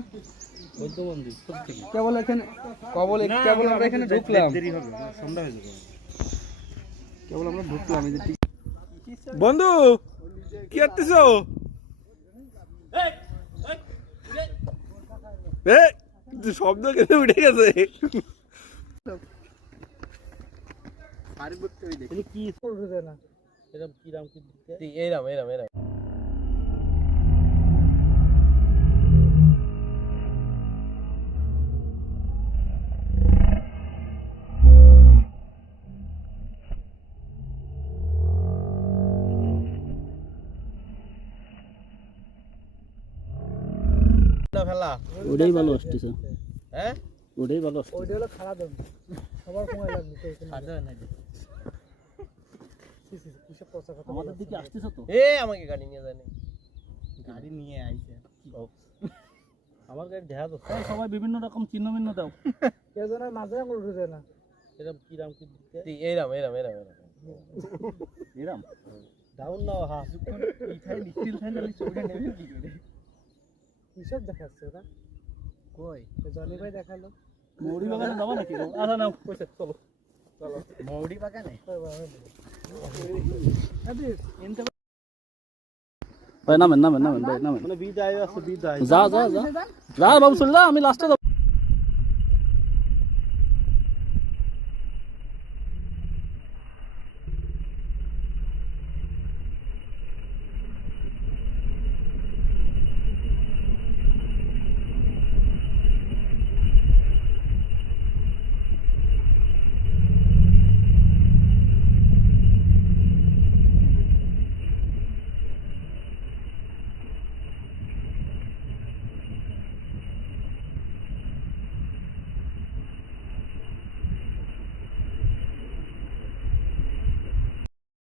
না বৌদ্ধ মন্দির প্রত্যেকে কেবল এখানে কেবল আমরা এখানে ঢুকলাম, দেরি হবে সন্ধ্যা হয়ে যাবে। কেবল আমরা ঢুকলাম এই যে ঠিক বন্ধু কি করতেছ? শব্দ কেটে উঠে গেছে। এটা কি করবে না এরকম কি রাম কি দিতে এরাম না ফেলা ওটাই ভালো আসতেছে। হ্যাঁ ওটাই ভালো ওইটা হলো খারাপ দাম, সবার সময় লাগবে তো এখানে। খাজা না কিসব কথা কথা আমাদের দিকে আসতেছে তো। আমাকে গাড়ি নিয়ে যায় না গাড়ি নিয়ে আইছে আমার গাড়ি দেখা তো এই সবাই বিভিন্ন রকম চিহ্ন মিহ্ন দাও। কেউ যেন মাঝে আঙুল উঠে না। এরকম কি রাম কি দিতে এরাম এরাম ডাউন না হা ইথাই নিখিল থাই না চোখে নেবে কি করে কিসব দেখাচ্ছে ওরা? কই জনি ভাই দেখালো মৌরি বাগানে যাবো নাকি? আচ্ছা নাও পয়সা চলো। মৌরি বাগানে ভাই নামেন ভাই নামেন। মানে বিদায় আছে বিদায় যা বাবু চল যা, আমি লাস্টে